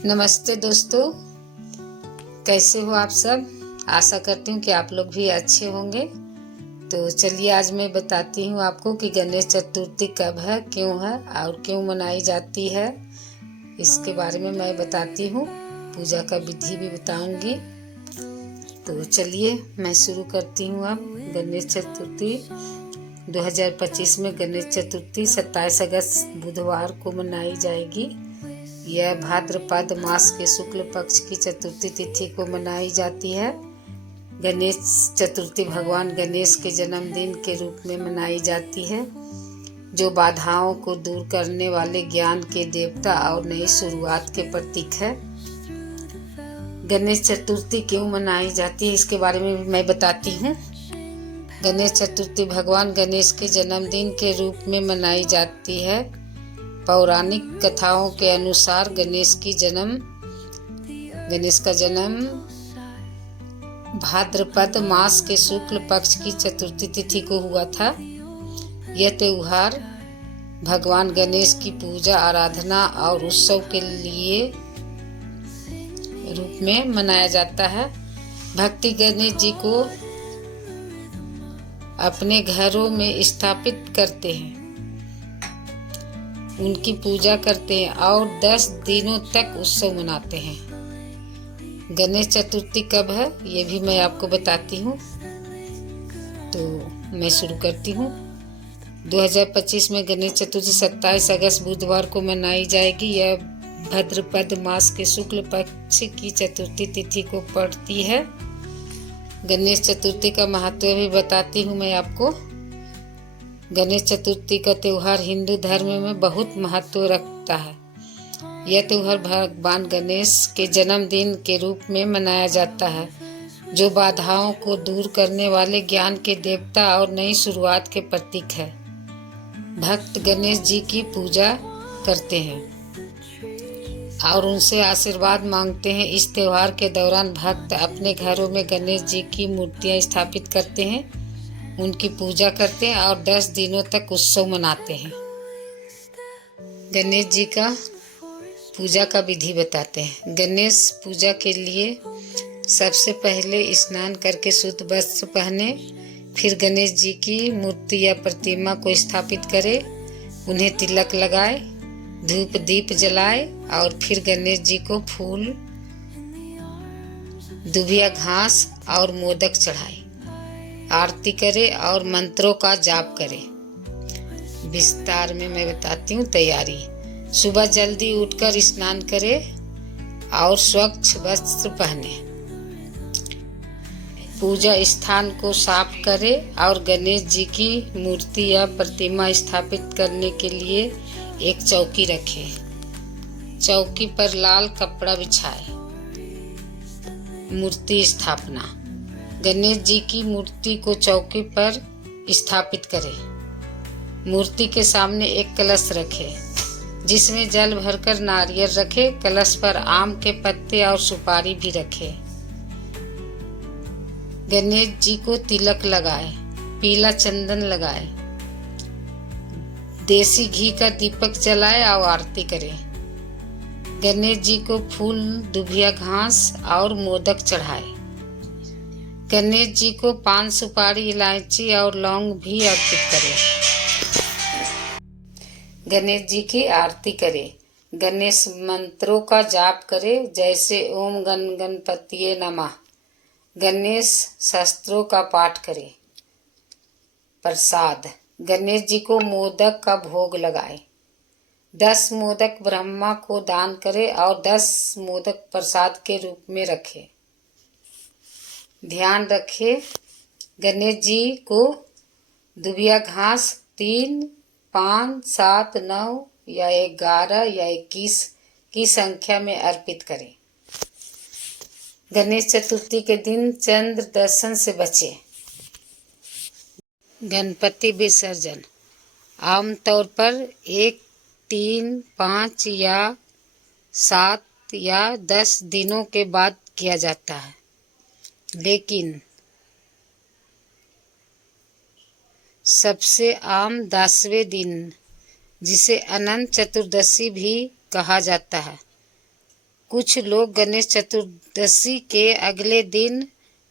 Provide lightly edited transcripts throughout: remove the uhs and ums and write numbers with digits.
नमस्ते दोस्तों, कैसे हो आप सब। आशा करती हूँ कि आप लोग भी अच्छे होंगे। तो चलिए आज मैं बताती हूँ आपको कि गणेश चतुर्थी कब है, क्यों है और क्यों मनाई जाती है। इसके बारे में मैं बताती हूँ, पूजा का विधि भी बताऊंगी। तो चलिए मैं शुरू करती हूँ। अब गणेश चतुर्थी 2025 में गणेश चतुर्थी 27 अगस्त बुधवार को मनाई जाएगी। यह भाद्रपद मास के शुक्ल पक्ष की चतुर्थी तिथि को मनाई जाती है। गणेश चतुर्थी भगवान गणेश के जन्मदिन के रूप में मनाई जाती है, जो बाधाओं को दूर करने वाले ज्ञान के देवता और नई शुरुआत के प्रतीक है। गणेश चतुर्थी क्यों मनाई जाती है, इसके बारे में मैं बताती हूँ। गणेश चतुर्थी भगवान गणेश के जन्मदिन के रूप में मनाई जाती है। पौराणिक कथाओं के अनुसार गणेश का जन्म भाद्रपद मास के शुक्ल पक्ष की चतुर्थी तिथि को हुआ था। यह त्योहार भगवान गणेश की पूजा, आराधना और उत्सव के लिए रूप में मनाया जाता है। भक्ति गणेश जी को अपने घरों में स्थापित करते हैं, उनकी पूजा करते हैं और 10 दिनों तक उत्सव मनाते हैं। गणेश चतुर्थी कब है ये भी मैं आपको बताती हूँ। तो मैं शुरू करती हूँ। 2025 में गणेश चतुर्थी 27 अगस्त बुधवार को मनाई जाएगी। यह भाद्रपद मास के शुक्ल पक्ष की चतुर्थी तिथि को पड़ती है। गणेश चतुर्थी का महत्व भी बताती हूँ मैं आपको। गणेश चतुर्थी का त्यौहार हिंदू धर्म में बहुत महत्व रखता है। यह त्यौहार भगवान गणेश के जन्मदिन के रूप में मनाया जाता है, जो बाधाओं को दूर करने वाले ज्ञान के देवता और नई शुरुआत के प्रतीक है। भक्त गणेश जी की पूजा करते हैं और उनसे आशीर्वाद मांगते हैं। इस त्यौहार के दौरान भक्त अपने घरों में गणेश जी की मूर्तियां स्थापित करते हैं, उनकी पूजा करते हैं और 10 दिनों तक उत्सव मनाते हैं। गणेश जी का पूजा का विधि बताते हैं। गणेश पूजा के लिए सबसे पहले स्नान करके शुद्ध वस्त्र पहने, फिर गणेश जी की मूर्ति या प्रतिमा को स्थापित करे, उन्हें तिलक लगाए, धूप दीप जलाए और फिर गणेश जी को फूल, दुभिया घास और मोदक चढ़ाए, आरती करे और मंत्रों का जाप करे। विस्तार में मैं बताती हूँ तैयारी। सुबह जल्दी उठकर स्नान करे और स्वच्छ वस्त्र पहने, पूजा स्थान को साफ करे और गणेश जी की मूर्ति या प्रतिमा स्थापित करने के लिए एक चौकी रखे। चौकी पर लाल कपड़ा बिछाए। मूर्ति स्थापना। गणेश जी की मूर्ति को चौकी पर स्थापित करें। मूर्ति के सामने एक कलश रखे, जिसमें जल भरकर नारियल रखे। कलश पर आम के पत्ते और सुपारी भी रखे। गणेश जी को तिलक लगाए, पीला चंदन लगाए, देसी घी का दीपक जलाए और आरती करें। गणेश जी को फूल, दुभिया घास और मोदक चढ़ाए। गणेश जी को पान, सुपारी, इलायची और लौंग भी अर्पित करें। गणेश जी की आरती करें। गणेश मंत्रों का जाप करें, जैसे ओम गण गणपतिये नमः। गणेश शास्त्रों का पाठ करें। प्रसाद। गणेश जी को मोदक का भोग लगाए। 10 मोदक ब्रह्मा को दान करें और 10 मोदक प्रसाद के रूप में रखें। ध्यान रखें, गणेश जी को दुभिया घास 3, 5, 7, 9 या 11 या 21 की संख्या में अर्पित करें। गणेश चतुर्थी के दिन चंद्र दर्शन से बचें। गणपति विसर्जन आमतौर पर 1, 3, 5 या 7 या 10 दिनों के बाद किया जाता है, लेकिन सबसे आम 10वें दिन, जिसे अनंत चतुर्दशी भी कहा जाता है, कुछ लोग गणेश चतुर्दशी के अगले दिन,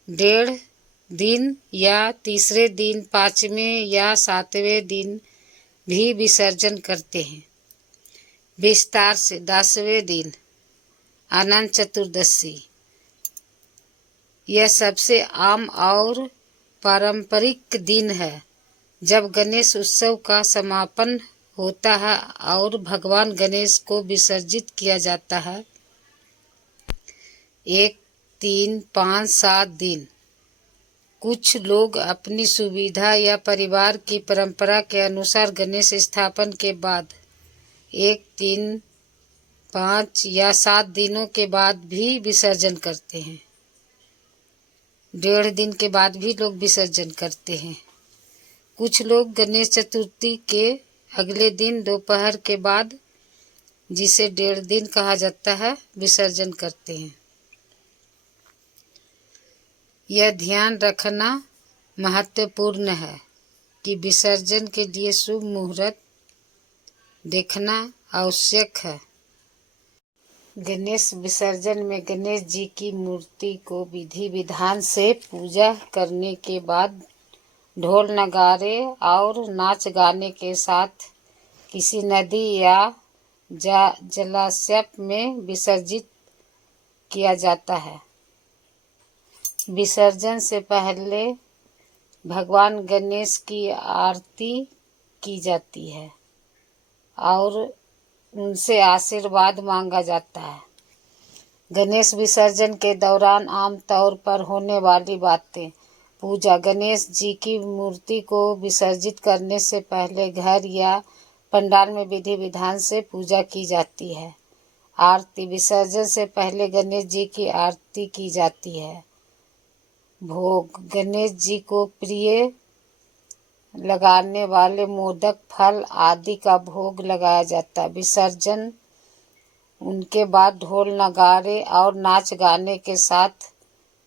1.5 दिन या तीसरे दिन, 5वें या 7वें दिन भी विसर्जन करते हैं। विस्तार से 10वें दिन अनंत चतुर्दशी, यह सबसे आम और पारंपरिक दिन है जब गणेश उत्सव का समापन होता है और भगवान गणेश को विसर्जित किया जाता है। 1, 3, 5, 7 दिन। कुछ लोग अपनी सुविधा या परिवार की परंपरा के अनुसार गणेश स्थापन के बाद 1, 3, 5 या 7 दिनों के बाद भी विसर्जन करते हैं। 1.5 दिन के बाद भी लोग विसर्जन करते हैं। कुछ लोग गणेश चतुर्थी के अगले दिन दोपहर के बाद, जिसे 1.5 दिन कहा जाता है, विसर्जन करते हैं। यह ध्यान रखना महत्वपूर्ण है कि विसर्जन के लिए शुभ मुहूर्त देखना आवश्यक है। गणेश विसर्जन में गणेश जी की मूर्ति को विधि विधान से पूजा करने के बाद ढोल नगाड़े और नाच गाने के साथ किसी नदी या जलाशय में विसर्जित किया जाता है। विसर्जन से पहले भगवान गणेश की आरती की जाती है और उनसे आशीर्वाद मांगा जाता है। गणेश विसर्जन के दौरान आमतौर पर होने वाली बातें। पूजा। गणेश जी की मूर्ति को विसर्जित करने से पहले घर या पंडाल में विधि विधान से पूजा की जाती है। आरती। विसर्जन से पहले गणेश जी की आरती की जाती है। भोग। गणेश जी को प्रिय लगाने वाले मोदक, फल आदि का भोग लगाया जाता है। विसर्जन। उनके बाद ढोल नगाड़े और नाच गाने के साथ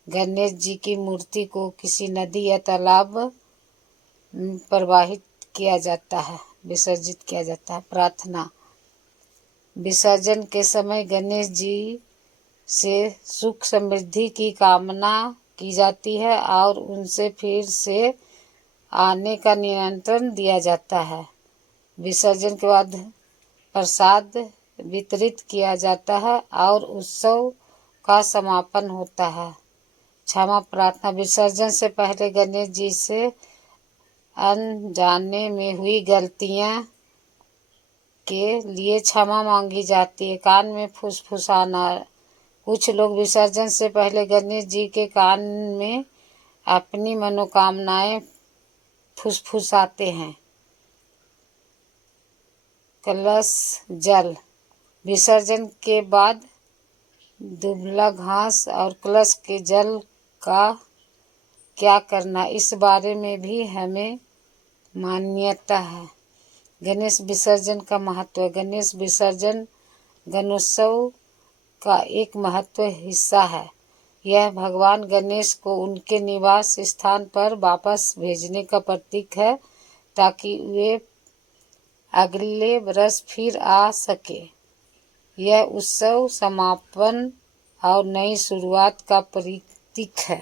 गणेश जी की मूर्ति को किसी नदी या तालाब में प्रवाहित किया जाता है, विसर्जित किया जाता है। प्रार्थना। विसर्जन के समय गणेश जी से सुख समृद्धि की कामना की जाती है और उनसे फिर से आने का निमंत्रण दिया जाता है। विसर्जन के बाद प्रसाद वितरित किया जाता है और उत्सव का समापन होता है। क्षमा प्रार्थना। विसर्जन से पहले गणेश जी से अनजाने में हुई गलतियां के लिए क्षमा मांगी जाती है। कान में फुसफुसाना। कुछ लोग विसर्जन से पहले गणेश जी के कान में अपनी मनोकामनाएं फुसफुसाते हैं। कलश जल। विसर्जन के बाद दुबला घास और कलश के जल का क्या करना, इस बारे में भी हमें मान्यता है। गणेश विसर्जन का महत्व। गणेश विसर्जन गणेशोत्सव का एक महत्व हिस्सा है। यह भगवान गणेश को उनके निवास स्थान पर वापस भेजने का प्रतीक है ताकि वे अगले वर्ष फिर आ सके। यह उत्सव समापन और नई शुरुआत का प्रतीक है।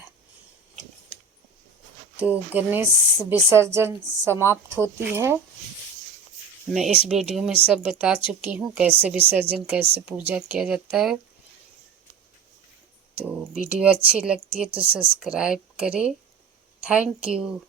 तो गणेश विसर्जन समाप्त होती है। मैं इस वीडियो में सब बता चुकी हूँ, कैसे विसर्जन, कैसे पूजा किया जाता है। तो वीडियो अच्छी लगती है तो सब्सक्राइब करें। Thank you.